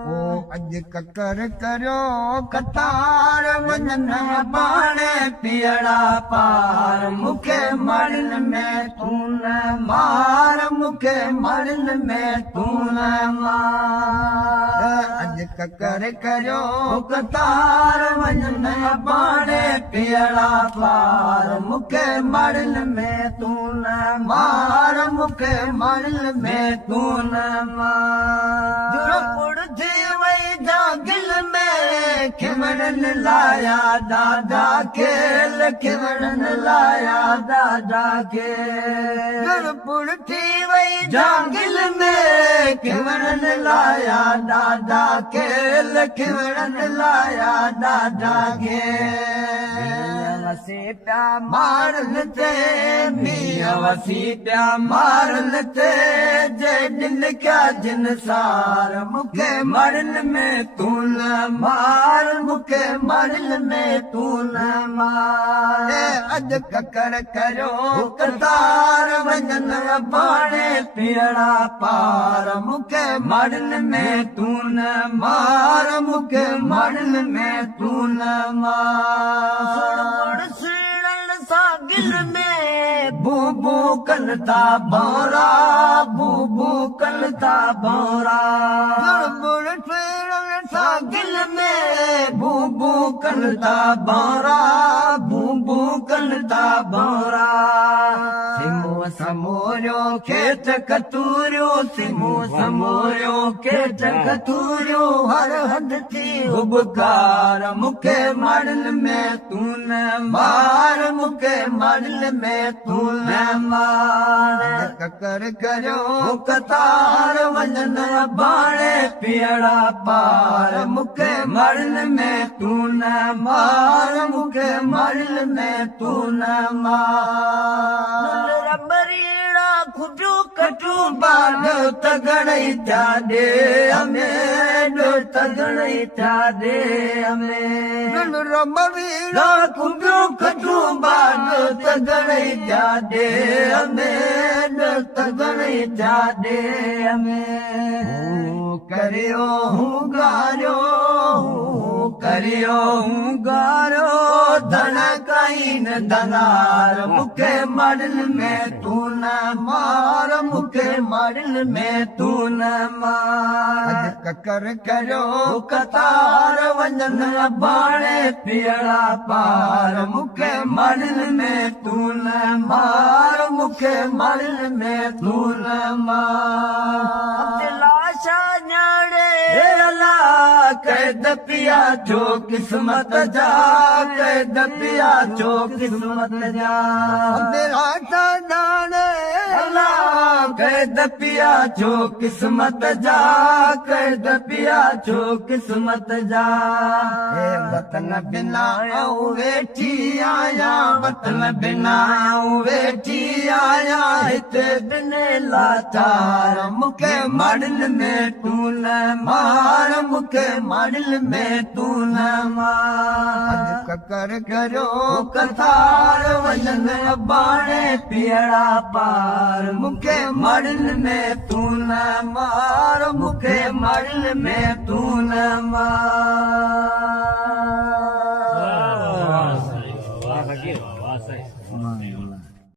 ओ अज ककर करो कतार वजन बाणे पियड़ा पार मुखे मरल में तू न मार मुखे मरल में तू न मार अज ककर करो कतार वजन बाणे पियड़ा पार मुखे मरल में तू न मार मुखे मरल में तू न मार थी जागिल में खिमरन लाया दादा खेल खिमरन लाया दादा खेल गुरपुर थी वही जागिल में खिमरन लाया दादा खेल खिमरन लाया दादा खेल वसी प्या मारल ते मिया वसी प्या मारल ते जे दिल क्या जिनसार मुखे मरल में तू न मार मुखे मरल में तू न मार अज ककर करो कतार वजन बाणे पियड़ा पार मुखे मरल में तू न मार मुखे मरल में तू न मार सागिल में बूबू कलता भौरा बूबू कलता भौरा सागिल में बूबू कलता भौरा बूबू कलता भौरा सिमो समोरियो खेत कतूरियो सिमो समोरियो खेत कतूरियो हर हद थी उबकार मुखे मरल में तू न मार मुखे मरल में तू न मार ककर करो कतार वजन बाणे पियड़ा पार मुखे मरल में तू न मार मुखे मरल में तू न मार रबरीड़ा खुजू कटू बाड तगड़ई था दे हमें तगड़ई था दे हमें रबरीड़ा खुजू कटू बाड तगड़ई था दे हमें तगड़ई था दे हमें करियो हूँ गारो करियो हूँ गारो धन कईन धनार मुखे मरल में तू न मार मुखे मरल में तू न मार ककर करो कतार वजन बाणे पियड़ा पार मुखे मरल में तू न मार मुखे मरल में तू न मार लाशा न्याड़े कैद पिया जो किस्मत जा कैद पिया जो किस्मत जा मेरा दाने अल्लाह कैद पिया जो किस्मत जा कैद पिया जो किस्मत जा वतन बिना वेठी आया वतन बिना वेठी आया हिते बिने लाचार मुखे मरल में तू न मार मुखे मरल में तू न मार ककर करो कतार वजन बाणे पियड़ा पार मुखे मरल में तू न मार मुखे मरल में तू न मार